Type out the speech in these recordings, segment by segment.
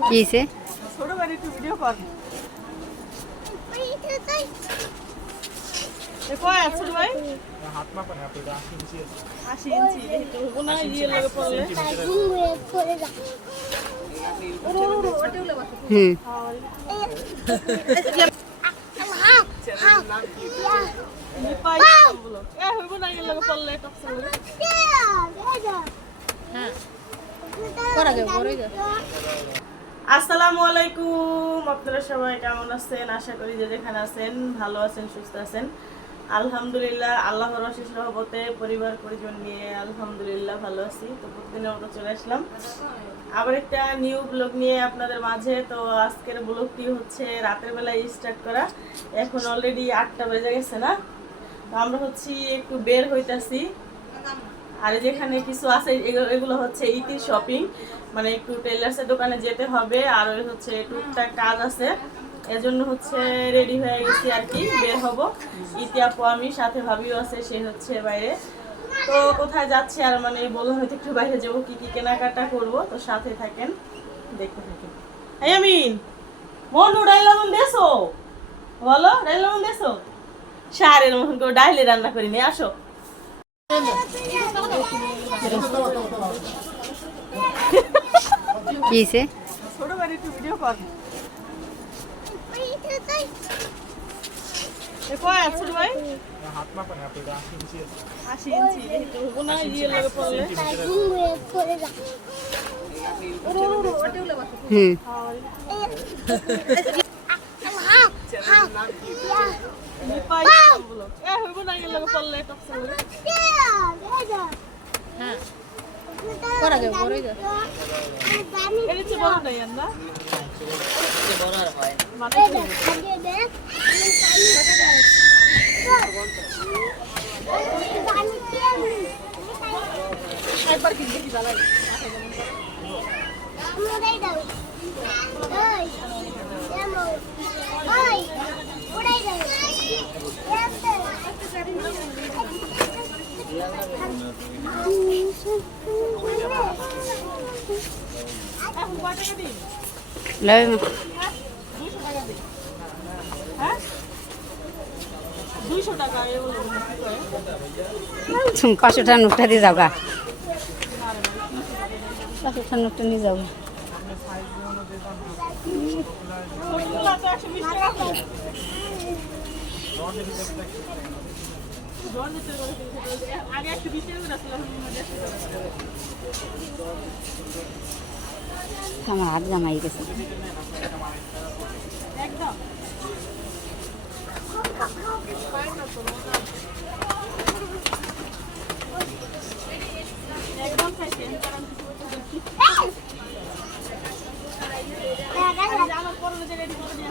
কি হয়েছে ইয়ে হুম। নিপাই আসসালামু আলাইকুম। আপনারা সবাই কেমন আছেন? আশা করি যে যেখানে আছেন ভালো আছেন, সুস্থ আছেন। আলহামদুলিল্লাহ, আল্লাহর অশেষ রহমতে পরিবার পরিজন নিয়ে আলহামদুলিল্লাহ ভালো আছি। তো প্রতিদিনের মতো চলে আসলাম। আবার একটা নিউ ব্লগ নিয়ে আপনাদের মাঝে। তো আজকের ব্লগটি হচ্ছে রাতের বেলায় স্টার্ট করা। এখন অলরেডি আটটা বেজে গেছে না? তো আমরা হচ্ছি একটু বের হইতাছি। আর যেখানে কিছু আছে, এগুলো- হচ্ছে ইতির শপিং মানে একটু টেলার্সের দোকানে যেতে হবে, আর ওই হচ্ছে টুকটাক কাজ আছে। এজন্য হচ্ছে রেডি হয়ে গেছি আর কি, বের হব। ইতি আপু আমি, সাথে ভাবিও আছে, সে হচ্ছে বাইরে। তো কোথায় যাচ্ছে আর মানে বললাম হয়তো একটু বাইরে যাব, কি কি কেনাকাটা করব, তো সাথে থাকেন, দেখতে থাকেন। এই আমিন, মনু ডাইল লবণ দেছো? বলো, ডাইল লবণ সারের মতন করে ডাইলে রান্না করিনি, আসো। কি হয়েছে ছোট বাড়ি একটু ভিডিও কর হুম। একবার কি দেখি জ্বালাই এখন কয় টাকা দিই লয় দুইশো টাকা দিই হ্যাঁ দুইশো টাকা এগুলো কি করে তুমি পাঁচশো টাকা নোটটা দিয়ে যাও গা। পাঁচশো টাকা নোটটা নিয়ে যাও। টাকা আমার হাত জামাই গেছে। একদম খাইছি কারণ আমার পরনে যে রেডি করে নিয়ে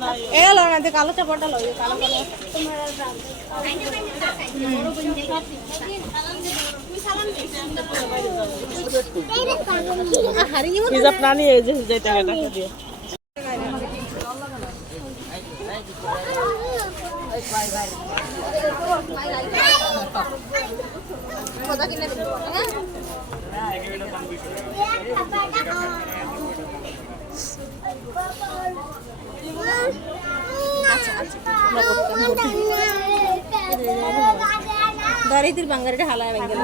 না এলো না কালো চাপড়টা লই কালো কালো হিজাব না নিয়ে যে যে টাকা টাকা দিয়ে দরিদ্র বাঙ্গারিটা হালায় বেঙ্গল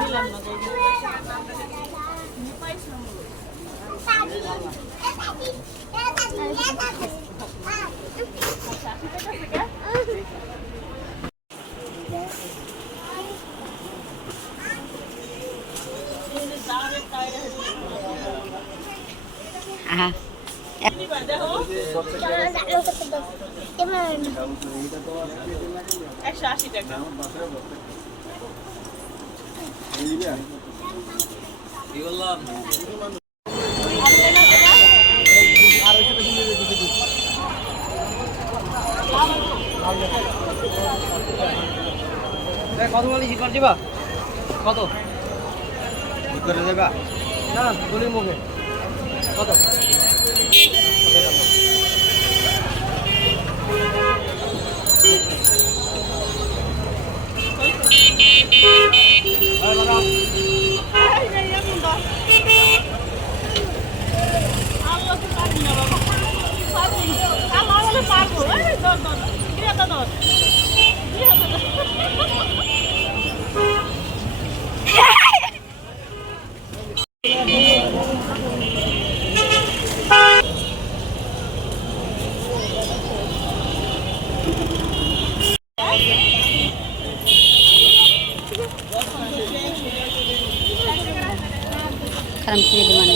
একশো আশি টাকা। কত বলি ই করে দিবা? কত? কি করে দেবা না গলির মুখে। কত খারাপ খেয়ে দেবো মানে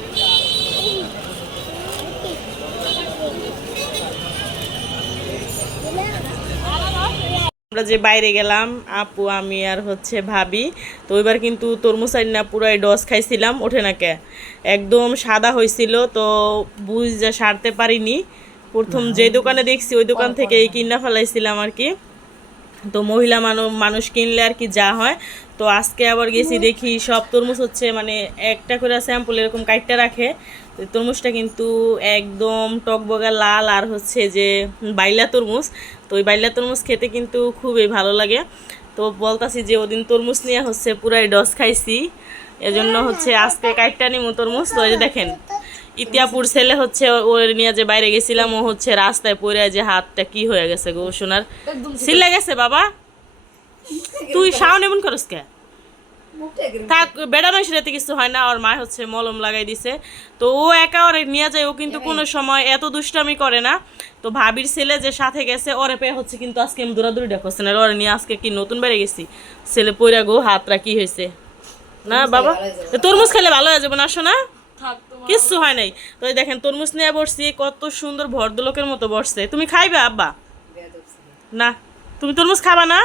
আমরা যে বাইরে গেলাম আপু আমি আর হচ্ছে ভাবি তো এবার কিন্তু তরমুজ না পুরাই ডস খাইছিলাম ওঠে না কে? একদম সাদা হয়েছিল তো বুঝে সারতে পারিনি। প্রথম যে দোকানে দেখছি ওই দোকান থেকে এই কিনা ফেলাইছিলাম আর কি। তো মহিলা মানুষ মানুষ কিনলে আর কি যা হয়। তো আজকে আবার গেছি দেখি সব তরমুজ হচ্ছে মানে একটা করে স্যাম্পল এরকম কাইটটা রাখে। তরমুজটা কিন্তু একদম টকবগা লাল আর হচ্ছে যে বাইলা তরমুজ। তো ওই বাইলা তরমুজ খেতে কিন্তু খুবই ভালো লাগে। তো বলতাছি যে ওদিন তরমুজ নিয়ে হচ্ছে পুরাই ডস খাইছি। এজন্য হচ্ছে আজকে কাইটটা নিমু তরমুজ। তো এই দেখেন ইতিয়াপুর ছেলে হচ্ছে ও- ওর নিয়ে যে বাইরে গেছিলাম ও হচ্ছে রাস্তায় পড়ে যে হাতটা কি হয়ে গেছে গো সোনার। সিলে গেছে বাবা? তুই শাওন এমন করস কে? থাক বেড়া মানুষের এতে কিছু হয় না ওর মা হচ্ছে মলম লাগাই দিছে। তো ও একা ওরে নিয়ে যায় ও কিন্তু কোনো সময় এত দুষ্টামি করে না। তো ভাবির ছেলে যে সাথে গেছে ওরে পেয়ে হচ্ছে কিন্তু আজকে আমি দৌড়াদৌড়ি দেখছে না ওরে নিয়ে আজকে কি নতুন বেড়ে গেছি? ছেলে পইরা গো হাতরা কি হয়েছে না বাবা? তরমুজ খেলে ভালো হয়ে যাবে না শোনা কিচ্ছু হয় নাই। তো দেখেন তরমুজ নিয়ে বসছি কত সুন্দর ভদ্রলোকের মতো বসছে। তুমি খাইবে আব্বা? না তুমি তরমুজ খাবা না?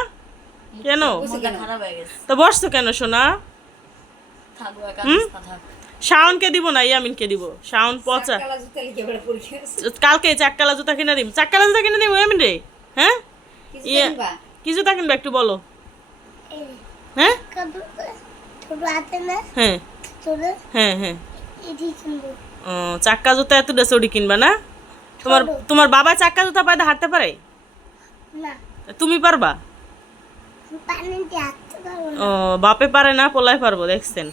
কেন? তো বসছো কেন সোনা? হুম? শাওনকে দিব না ইয়ামিনকে দিব। শাওন পচা। কালকে চাক্কালা জুতা কিনে দিব চাক্কালা জুতা কিনে দিব ইয়ামিন রে? হ্যাঁ? ইয়ে কি জুতা কিনবে একটু বলো। হ্যাঁ? হাতে না? হ্যাঁ। হ্যাঁ হ্যাঁ। ও চাক্কা জুতা এত চড়ি কিনবা না? তোমার তোমার বাবা চাক্কা জুতা পায়ে হাঁটতে পারে? না। তুমি পারবা পানিতে হাঁটতে পারব না ও বাপে পারে না পোলায় পারব দেখছেন।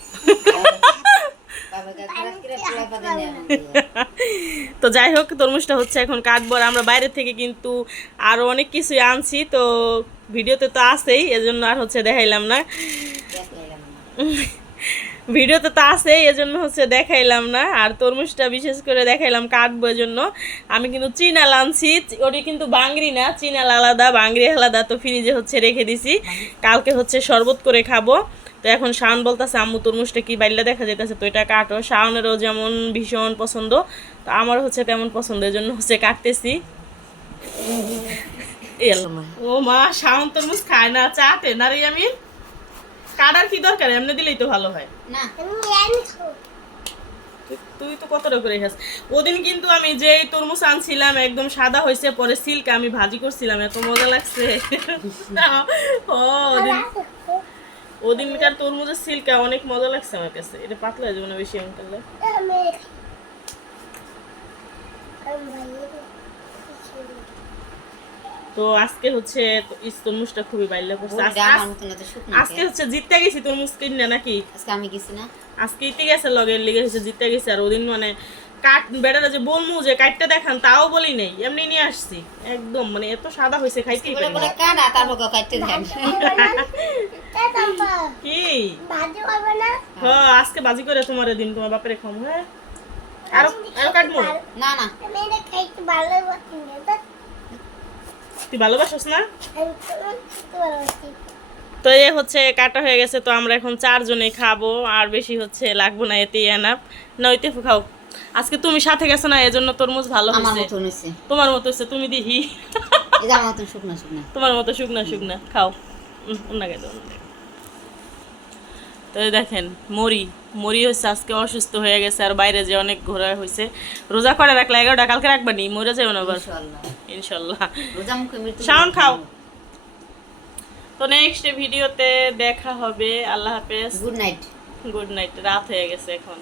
তো যাই হোক তরমুজটা হচ্ছে এখন কাটবো আমরা বাইরে থেকে কিন্তু আরও অনেক কিছুই আনছি তো ভিডিওতে তো আছেই এজন্য আর হচ্ছে দেখাইলাম না। ভিডিওতে তো আছেই এজন্য হচ্ছে দেখাইলাম না। আর তরমুজটা বিশেষ করে দেখাইলাম কাটবো জন্য আমি কিন্তু চিনাল আনছি ওটি কিন্তু বাংরি না চিনাল আলাদা বাংরি আলাদা তো ফ্রিজে হচ্ছে রেখে দিছি। কালকে হচ্ছে শরবত করে খাব। তো এখন শাওন বলতেছে আম্মু তরমুজটা কি বাইল্লা দেখা যেতেছে তো এটা কাটো। শাওনেরও যেমন ভীষণ পছন্দ তো আমার হচ্ছে তেমন পছন্দ এই জন্য হচ্ছে কাটতেছি। ও মা। শাওন তরমুজ খায় না চাটে না রে আমি কাটার কি দরকার? এমনি দিলেই তো ভালো হয়। তো। তুই- তো কতটা করে খাস। ওদিন কিন্তু আমি যে তরমুজ আনছিলাম একদম সাদা হয়েছে পরে সিল্ক আমি ভাজি করছিলাম এত মজা লাগছে। ওদিনকার তরমুজের সিল্কা অনেক মজা লাগছে আমার কাছে। এটা পাতলা যাবে না বেশি আমি করলে আমি আমি ভাইয়ের তো আজকে হচ্ছে ইস তরমুজটা খুবই বাইলে করছে। আজকে হচ্ছে জিততে গেছি তরমুজ কিনে নাকি? আজকে আমি গেছি না। আজকে ইতে গেছে লগের লিগে হচ্ছে জিততে গেছে আর ওদিন মানে কাট বেড়ারা যে বলমু যে কাটটা দেখান তাও বলি নেই এমনি নিয়ে আসছি। একদম মানে এত সাদা হয়েছে খাইতেই বলে বলে না। কাটা কেউ কাটতে দেন কি? ভাজি করবে না হ্যাঁ আজকে বাজি করে তোমার দিন তোমার বাপরে খাম হ্যাঁ? আরও আরও কাটবো? না না। আমি এটা খাইতে ভালো না তুই ভালোবাসস না? তো এ হচ্ছে কাটা হয়ে গেছে তো আমরা এখন চারজনে খাব আর বেশি হচ্ছে লাগবো না এতেই এনাপ নইতে খাও। আজকে তুমি সাথে গেছো না এজন্য তরমুজ ভালো আমার হয়েছে। তোমার মতো হচ্ছে তুমি দিহি। তোমার মতো শুকনা শুকনা। খাও। অন্য গেছে। তো দেখেন মরি। মরি হচ্ছে আজকে অসুস্থ হয়ে গেছে আর বাইরে যে অনেক ঘোরা হয়েছে রোজা করে রাখলে এগারোটা কালকে রাখবানি মরে যাবে না আবার? ইনশাল্লাহ। শাওন খাও। তো নেক্সট ভিডিওতে দেখা হবে। আল্লাহ হাফেজ। গুড নাইট গুড নাইট রাত হয়ে গেছে এখন।